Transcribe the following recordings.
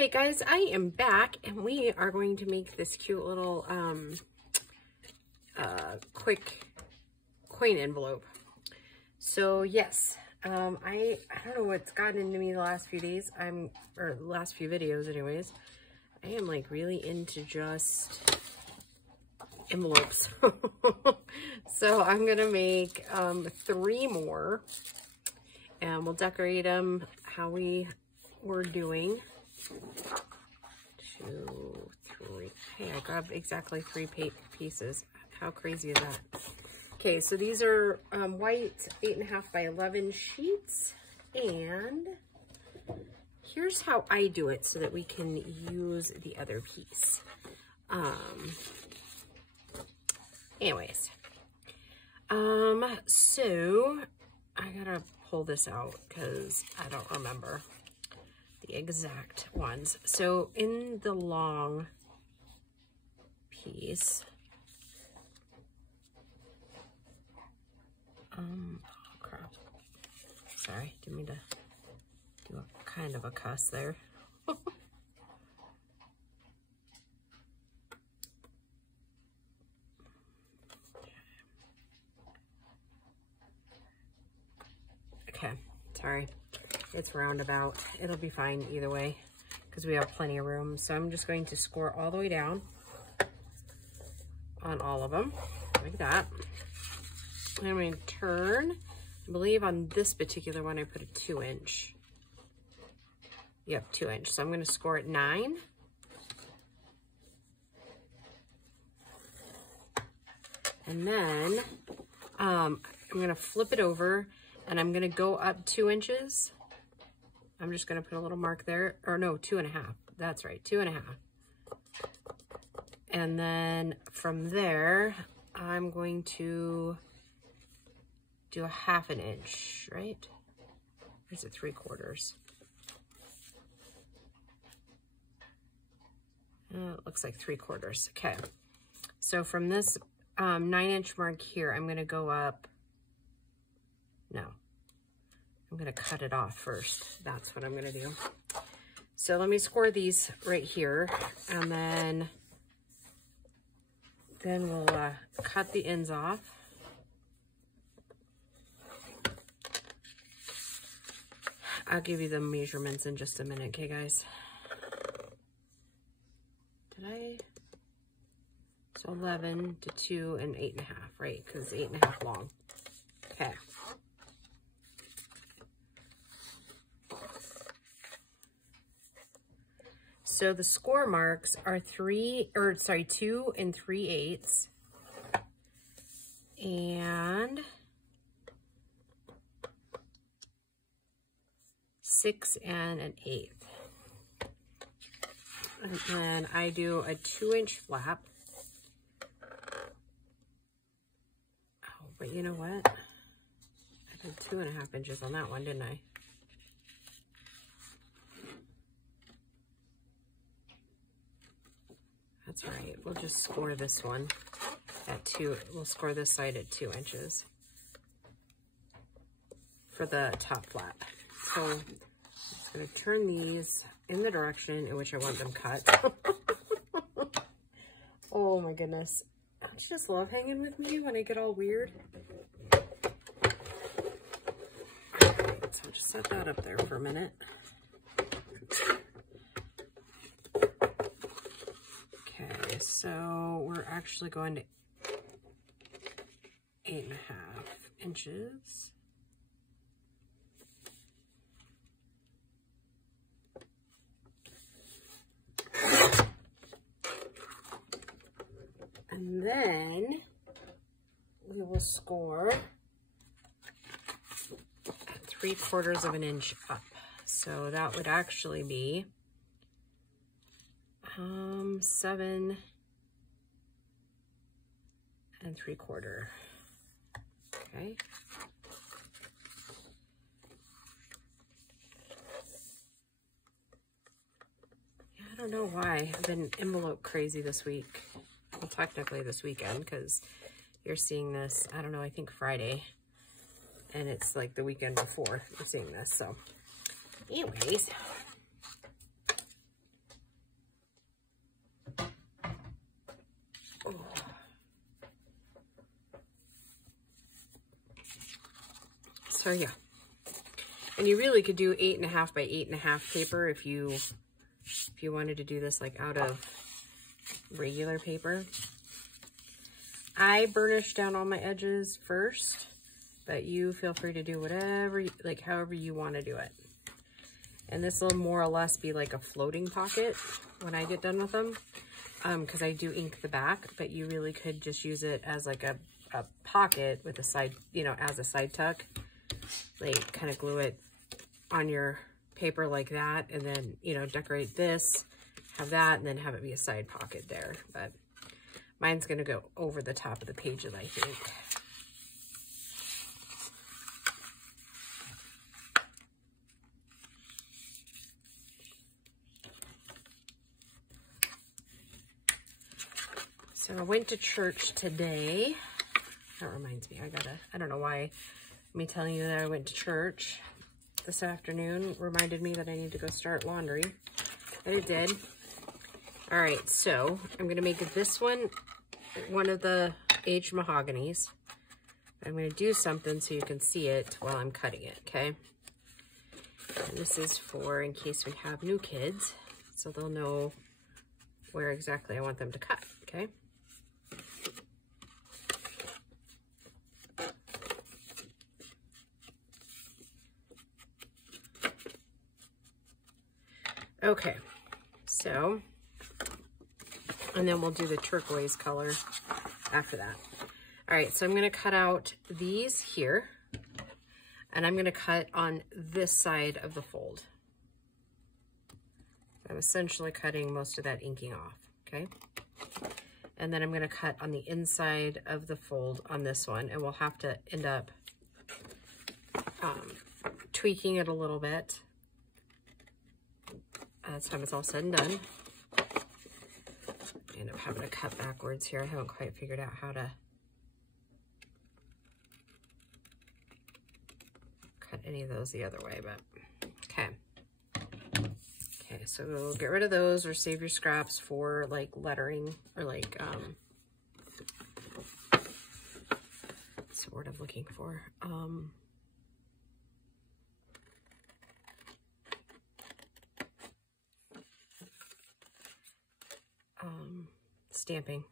right, guys, I am back, and we are going to make this cute little quick coin envelope. So yes, I don't know what's gotten into me the last few days. Or last few videos anyways. I am like really into just envelopes. So I'm gonna make 3 more, and we'll decorate them how we were doing. 2, 3. Hey, I got exactly 3 pieces. How crazy is that? Okay, so these are white 8.5 by 11 sheets, and here's how I do it so that we can use the other piece. Anyways, so I gotta pull this out because I don't remember the exact ones. So in the long piece, oh crap, sorry, didn't mean to do a kind of a cuss there. Okay, sorry. It's roundabout. It'll be fine either way because we have plenty of room. So I'm just going to score all the way down on all of them like that. And I'm going to turn. I believe on this particular one I put a 2-inch. Yep, 2-inch. So I'm going to score at 9. And then I'm going to flip it over and I'm going to go up 2 inches. I'm just going to put a little mark there, or no, 2.5. That's right, 2.5. And then from there, I'm going to do a 1/2 inch, right? Or is it 3/4? It looks like 3/4. Okay. So from this 9-inch mark here, I'm going to go up. No. I'm going to cut it off first. That's what I'm going to do. So let me score these right here, and then we'll cut the ends off. I'll give you the measurements in just a minute, okay, guys? So 11 to 2 and 8.5, right? Because 8.5 long. Okay. So the score marks are 2 3/8 and 6 1/8. And then I do a 2-inch flap. Oh, but you know what? I did 2.5 inches on that one, didn't I? That's right. We'll just score this one at 2. We'll score this side at 2 inches for the top flap. So I'm just going to turn these in the direction in which I want them cut. Oh my goodness. Don't you just love hanging with me when I get all weird? All right, so I'll just set that up there for a minute. So we're actually going to 8.5 inches. And then we will score at 3/4 inch up. So that would actually be 7 3/4. Okay. Yeah, I don't know why I've been envelope crazy this week. Well, technically this weekend, because you're seeing this, I don't know, I think Friday, and it's like the weekend before you're seeing this. So anyways, Oh. So yeah, and you really could do 8.5 by 8.5 paper if you wanted to do this like out of regular paper. I burnish down all my edges first, but you feel free to do whatever, like however you want to do it. And this will more or less be like a floating pocket when I get done with them, because I do ink the back, but you really could just use it as like a pocket with a side, you know, as a side tuck. Like kind of glue it on your paper like that, and then, you know, decorate this, have that, and then have it be a side pocket there. But mine's gonna go over the top of the pages, I think. So I went to church today. That reminds me, I don't know why me telling you that I went to church this afternoon reminded me that I need to go start laundry, but it did. All right, so I'm gonna make this one of the aged mahoganies. I'm gonna do something so you can see it while I'm cutting it, okay? And this is for in case we have new kids, so they'll know where exactly I want them to cut, okay? Okay, so, and then we'll do the turquoise color after that. All right, so I'm gonna cut out these here, and I'm gonna cut on this side of the fold. I'm essentially cutting most of that inking off, okay? And then I'm gonna cut on the inside of the fold on this one, and we'll have to end up tweaking it a little bit. That's time it's all said and done. I end up having to cut backwards here. I haven't quite figured out how to cut any of those the other way, but okay. Okay, so we'll get rid of those or save your scraps for like lettering or like, what's the word I'm looking for? Stamping.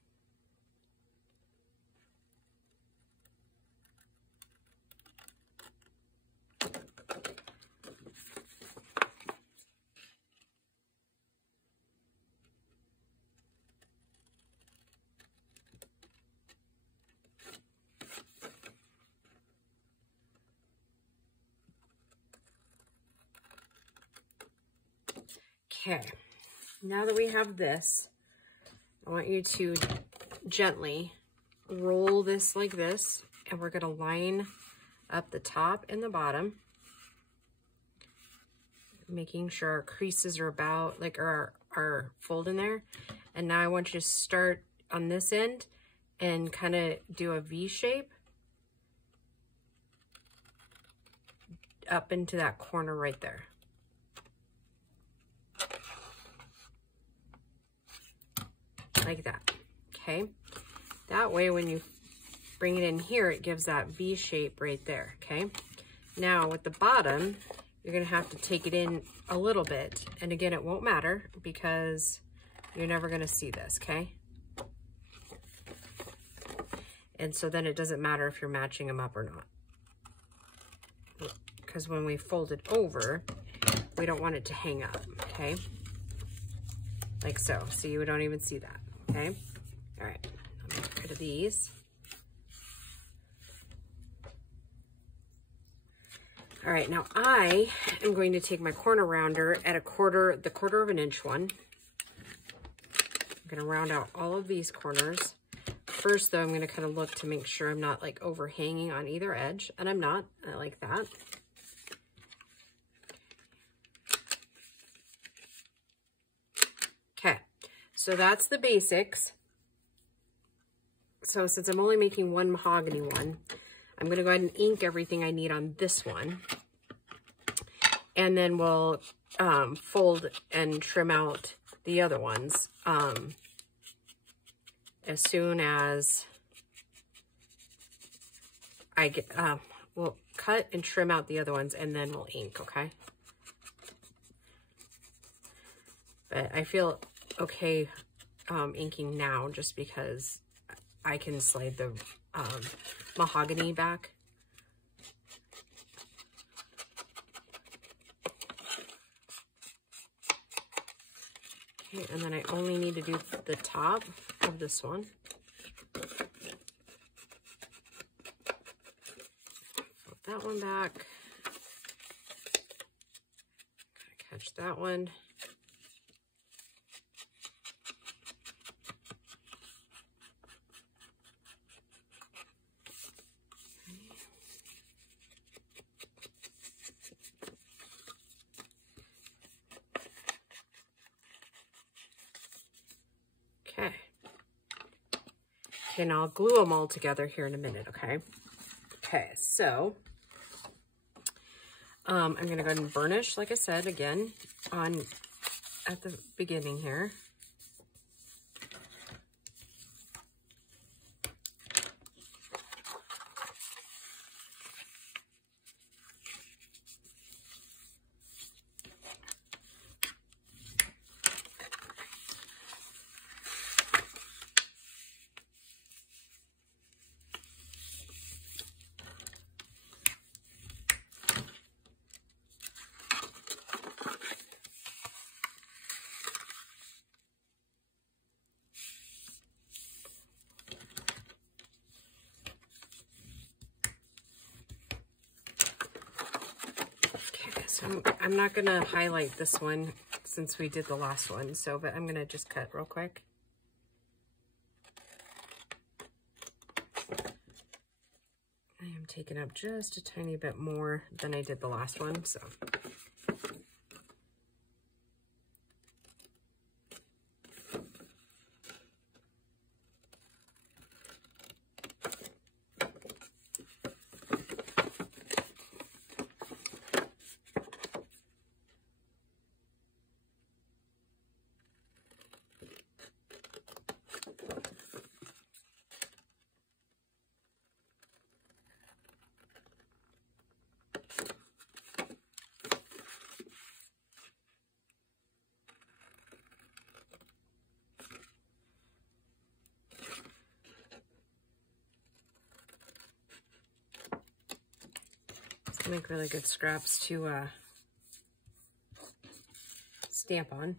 Okay, now that we have this, I want you to gently roll this like this, and we're gonna line up the top and the bottom, making sure our creases are about, like our fold in there. And now I want you to start on this end and kind of do a V shape up into that corner right there. Like that, okay? That way when you bring it in here, it gives that V shape right there, okay? Now with the bottom, you're gonna have to take it in a little bit. And again, it won't matter because you're never gonna see this, okay? And so then it doesn't matter if you're matching them up or not. Because when we fold it over, we don't want it to hang up, okay? Like so, so you don't even see that. Okay, all right, I'll get rid of these. All right, now I am going to take my corner rounder at the quarter of an inch one. I'm gonna round out all of these corners. First though, I'm gonna kind of look to make sure I'm not like overhanging on either edge, and I'm not, I like that. Okay. So that's the basics. So since I'm only making one mahogany one, I'm going to go ahead and ink everything I need on this one. And then we'll fold and trim out the other ones. And as soon as I get, we'll cut and trim out the other ones and then we'll ink, okay? But I feel okay inking now just because I can slide the mahogany back. Okay, and then I only need to do the top of this one. Flip that one back. Catch that one. Okay. Okay, now I'll glue them all together here in a minute, okay? Okay, so I'm gonna go ahead and burnish, like I said, again, at the beginning here. So I'm not gonna highlight this one since we did the last one, but I'm gonna just cut real quick. I am taking up just a tiny bit more than I did the last one, so. Make really good scraps to stamp on.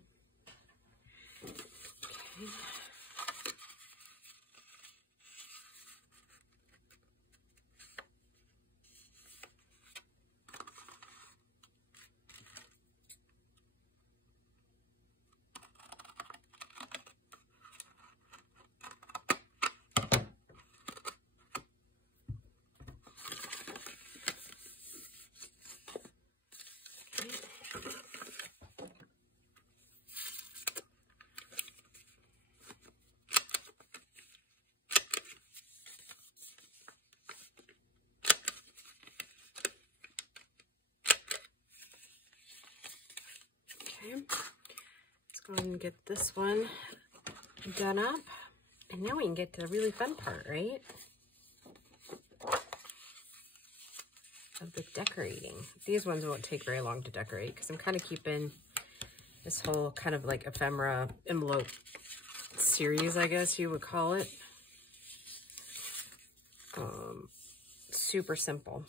Okay. Let's go ahead and get this one done up. And now we can get to the really fun part, right? Of the decorating. These ones won't take very long to decorate because I'm kind of keeping this whole kind of like ephemera envelope series, I guess you would call it. Super simple.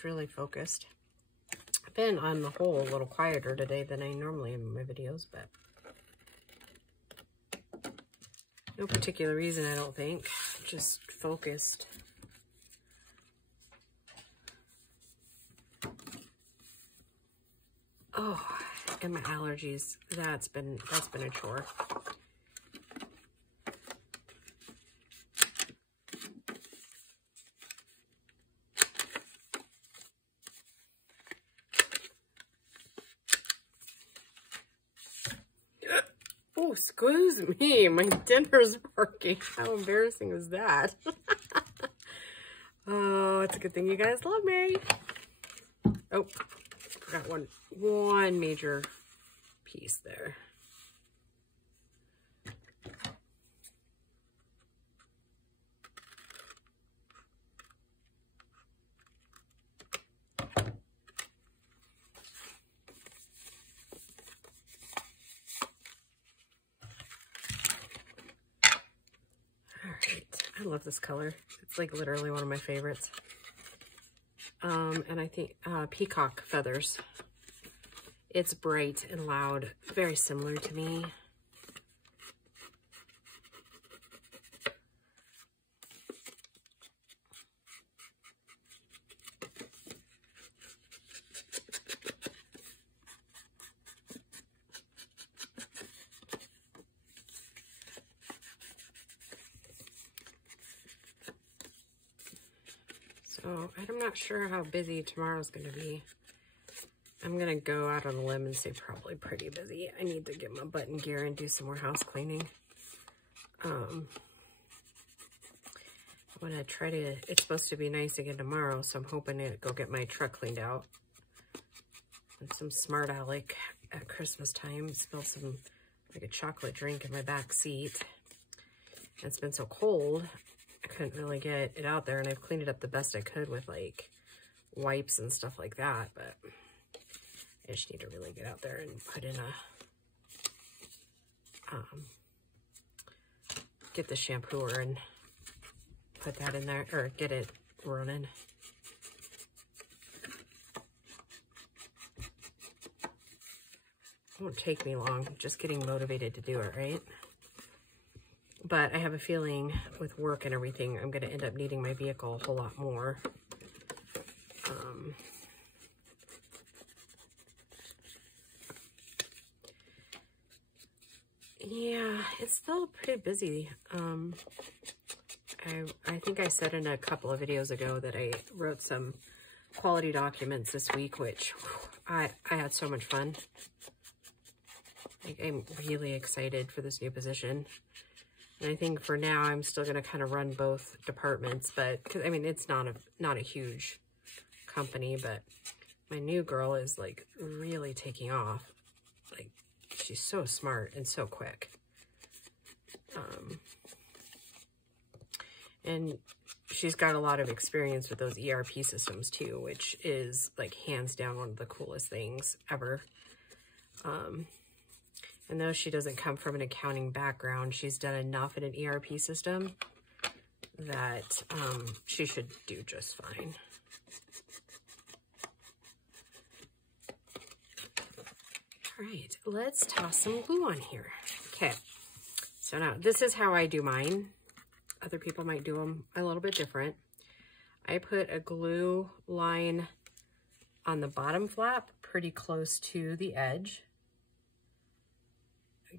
it's really focused. I've been on the whole a little quieter today than I normally am in my videos, but no particular reason, I don't think. Just focused. Oh, and my allergies. That's been a chore. Oh, excuse me, my dinner's working. How embarrassing is that? Oh, it's a good thing you guys love me. Oh, forgot one major piece there. I love this color. It's like literally one of my favorites. And I think peacock feathers. It's bright and loud, very similar to me. So I'm not sure how busy tomorrow's going to be. I'm going to go out on a limb and say probably pretty busy. I need to get my butt in gear and do some more house cleaning. I'm going to try to, it's supposed to be nice again tomorrow, so I'm hoping to go get my truck cleaned out. And some smart aleck at Christmas time. Spilled some, like a chocolate drink in my back seat. It's been so cold. I couldn't really get it out there, and I've cleaned it up the best I could with like wipes and stuff like that, but I just need to really get out there and put in a get the shampooer and put that in there, or get it running. It won't take me long, just getting motivated to do it, right? But I have a feeling with work and everything, I'm going to end up needing my vehicle a whole lot more. Yeah, it's still pretty busy. I think I said in a couple of videos ago that I wrote some quality documents this week, which I had so much fun. Like, I'm really excited for this new position. And I think for now, I'm still going to kind of run both departments, but, cause, I mean, it's not a huge company, but my new girl is like really taking off. Like, she's so smart and so quick. And she's got a lot of experience with those ERP systems too, which is like hands down one of the coolest things ever. And though she doesn't come from an accounting background, she's done enough in an ERP system that she should do just fine. All right, let's toss some glue on here. Okay, so now this is how I do mine. Other people might do them a little bit different. I put a glue line on the bottom flap pretty close to the edge.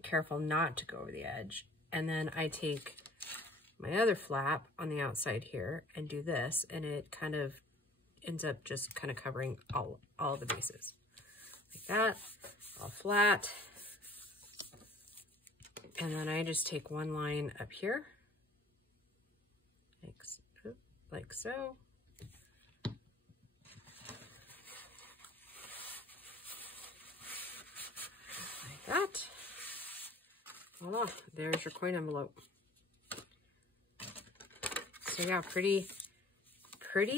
Careful not to go over the edge. And then I take my other flap on the outside here and do this, and it kind of ends up just kind of covering all of the bases. Like that, all flat. And then I just take one line up here, like so. Like that. Voila, there's your coin envelope. So yeah, pretty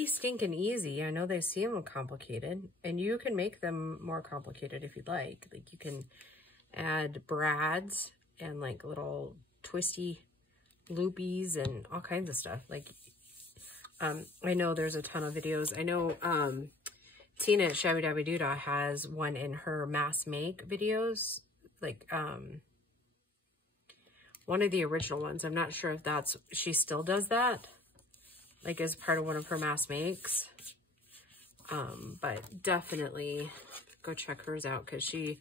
stinking easy. I know they seem complicated, and you can make them more complicated if you'd like. Like, you can add brads and like little twisty loopies and all kinds of stuff. Like, I know there's a ton of videos. I know Tina at Shabby Dabby Doodah has one in her mass make videos, like one of the original ones. I'm not sure if that's, she still does that, like as part of one of her mass makes. But definitely go check hers out, because she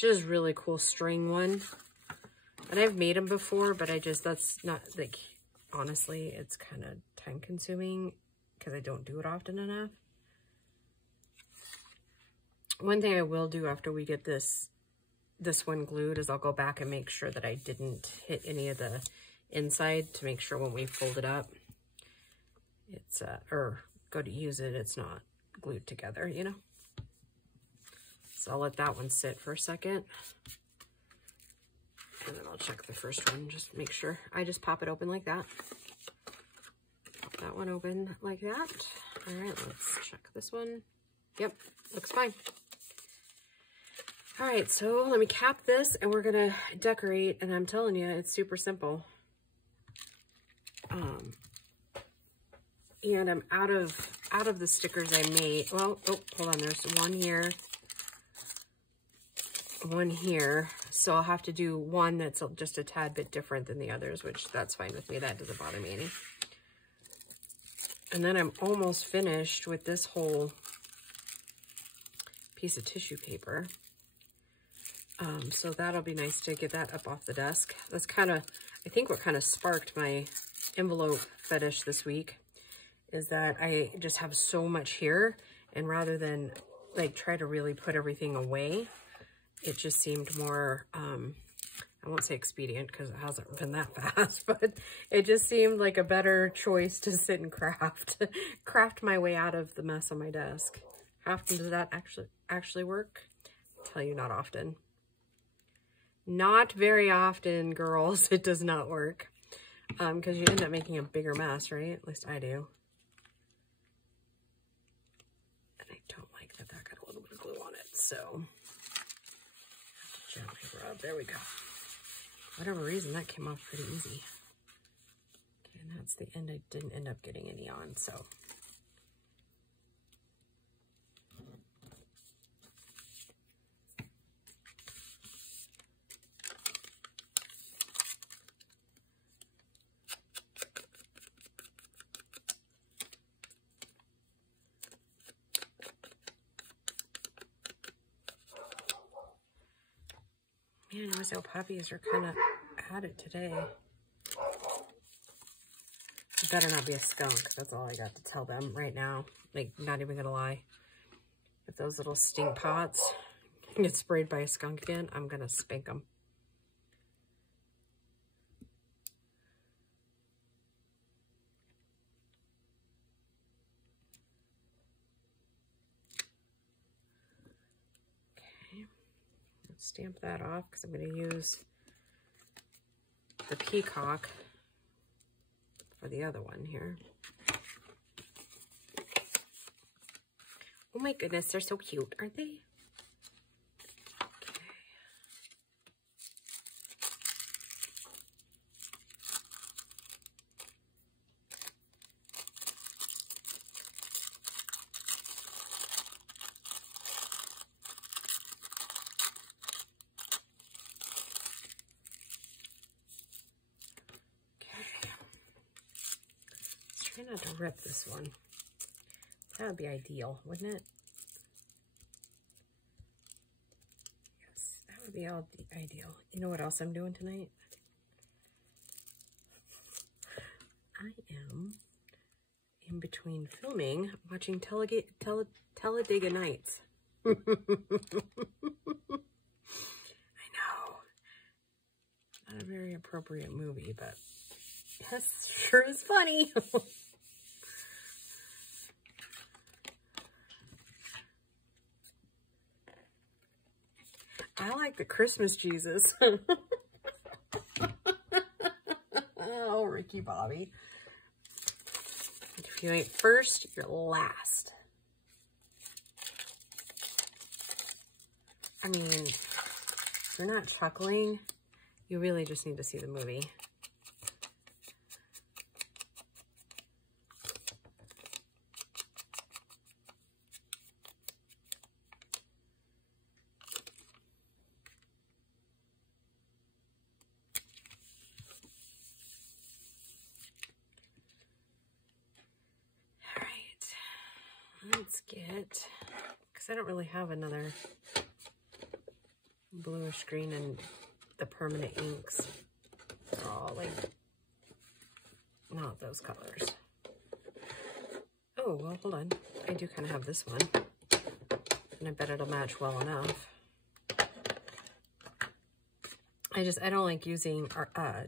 does really cool string one. And I've made them before, but that's not, like, honestly, it's kind of time consuming because I don't do it often enough. One thing I will do after we get this one glued is I'll go back and make sure that I didn't hit any of the inside, to make sure when we fold it up, it's, or go to use it, it's not glued together, you know? So I'll let that one sit for a second. And then I'll check the first one, just make sure. I just pop it open like that. Pop that one open like that. All right, let's check this one. Yep, looks fine. All right, so let me cap this and we're gonna decorate, and I'm telling you, it's super simple. And I'm out of the stickers I made. Well, oh, hold on, there's one here. One here, so I'll have to do one that's just a tad bit different than the others, which that's fine with me. That doesn't bother me any. And then I'm almost finished with this whole piece of tissue paper. So that'll be nice to get that up off the desk. That's kind of, I think what kind of sparked my envelope fetish this week is that I just have so much here, and rather than like try to really put everything away, it just seemed more, I won't say expedient because it hasn't been that fast, but it just seemed like a better choice to sit and craft my way out of the mess on my desk. How often does that actually work? I'll tell you, not often. Not very often, girls. It does not work, because you end up making a bigger mess, right? At least I do. And I don't like that got a little bit of glue on it, so gently rub. There we go. Whatever reason, that came off pretty easy. Okay, and that's the end. I didn't end up getting any on, so. Man, those little puppies are kind of at it today. It better not be a skunk. That's all I got to tell them right now. Like, not even gonna lie. If those little stink pots get sprayed by a skunk again, I'm gonna spank them. Stamp that off because I'm going to use the peacock for the other one here. Oh my goodness, they're so cute, aren't they? Try not to rip this one. That would be ideal, wouldn't it? Yes, that would be all ideal. You know what else I'm doing tonight? I am in between filming, watching Talladega Nights. I know. Not a very appropriate movie, but yes, sure is funny. I like the Christmas Jesus. Oh, Ricky Bobby. If you ain't first, you're last. I mean, if you're not chuckling, you really just need to see the movie. let's get, because I don't really have another bluish green and the permanent inks. They're all like, not those colors. Oh, well, hold on. I do kind of have this one. And I bet it'll match well enough. I don't like using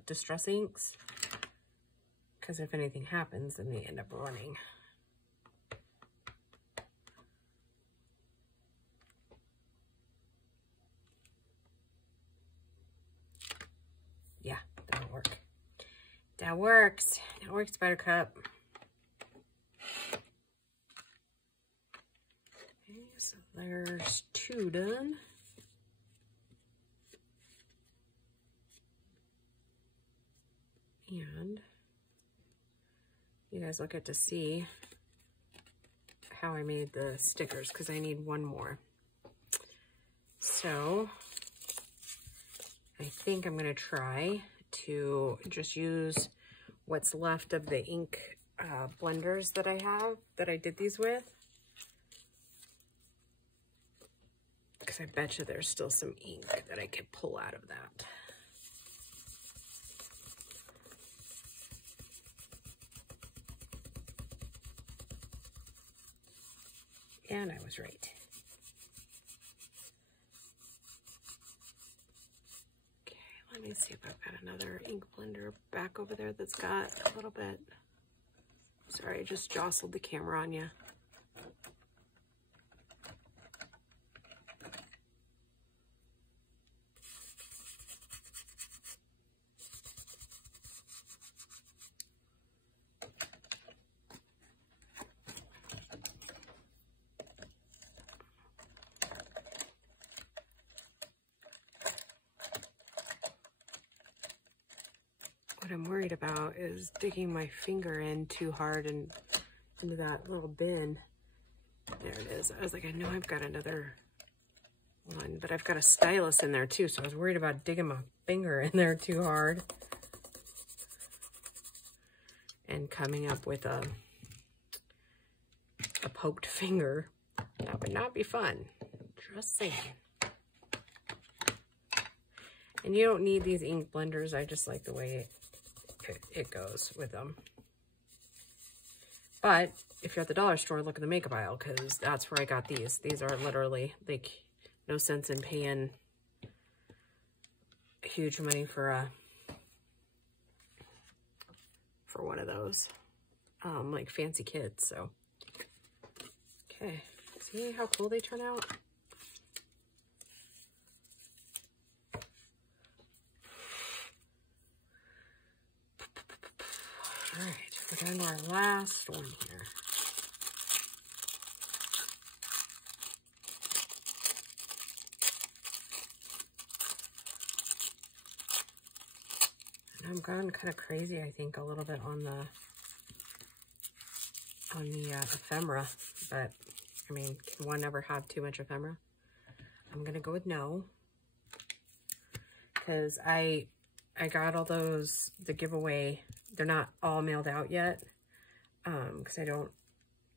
distress inks, because if anything happens, then they end up running. Yeah, that'll work. That works. That works, Buttercup. Okay, so there's 2 done. And you guys will get to see how I made the stickers, because I need 1 more. So I think I'm going to try to just use what's left of the ink blenders that I have, that I did these with. Because I bet you there's still some ink that I could pull out of that. And I was right. Okay, let me see if I've got another ink blender back over there that's got a little bit. Sorry, I just jostled the camera on you. What I'm worried about is digging my finger in too hard and into that little bin. There it is. I was like, I know I've got another one, but I've got a stylus in there too, so I was worried about digging my finger in there too hard and coming up with a poked finger. That would not be fun. Just saying. And you don't need these ink blenders. I just like the way it goes with them. But if you're at the dollar store, look at the makeup aisle, because that's where I got these. These are literally like no sense in paying huge money for one of those like fancy kits. So okay, see how cool they turn out. All right, we're down to our last one here. And I'm going kind of crazy, I think, a little bit on the ephemera, but I mean, can one ever have too much ephemera? I'm gonna go with no, because I got all those, the giveaway. They're not all mailed out yet, because I don't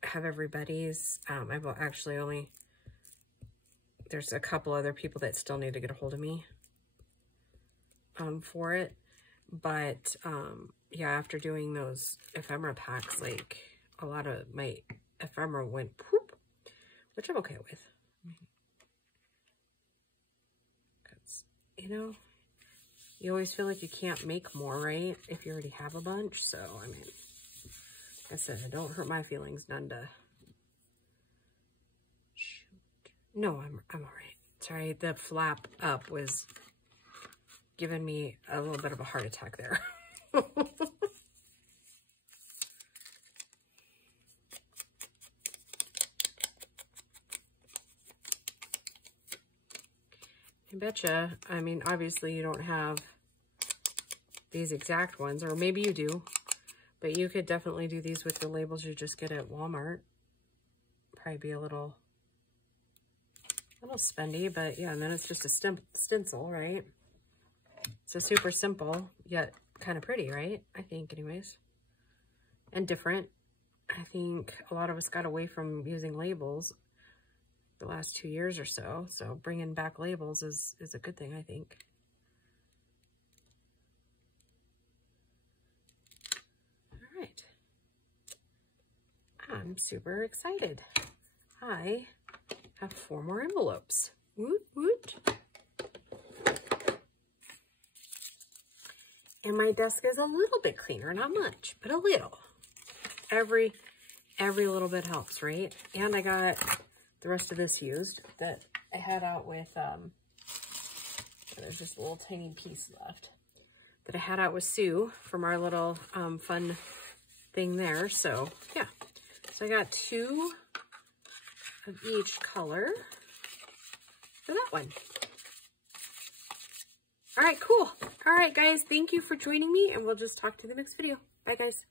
have everybody's. I've actually only, there's a couple other people that still need to get a hold of me for it. But yeah, after doing those ephemera packs, like a lot of my ephemera went poop, which I'm okay with. Because, you know, you always feel like you can't make more, right? If you already have a bunch. So, I mean, like I said, don't hurt my feelings none to shoot. No, I'm all right. Sorry, the flap up was giving me a little bit of a heart attack there. I betcha. I mean, obviously you don't have these exact ones, or maybe you do, but you could definitely do these with the labels you just get at Walmart. Probably be a little spendy, but yeah, and then it's just a stencil, right? So super simple, yet kind of pretty, right? I think, anyways. And different. I think a lot of us got away from using labels the last 2 years or so. So bringing back labels is a good thing, I think. All right. I'm super excited. I have 4 more envelopes. Woot, woot. And my desk is a little bit cleaner, not much, but a little. Every little bit helps, right? And I got the rest of this used that I had out with, there's just a little tiny piece left that I had out with Sue from our little fun thing there. So yeah, so I got 2 of each color for that one. All right, cool. All right, guys, thank you for joining me, and we'll just talk to you in the next video. Bye, guys.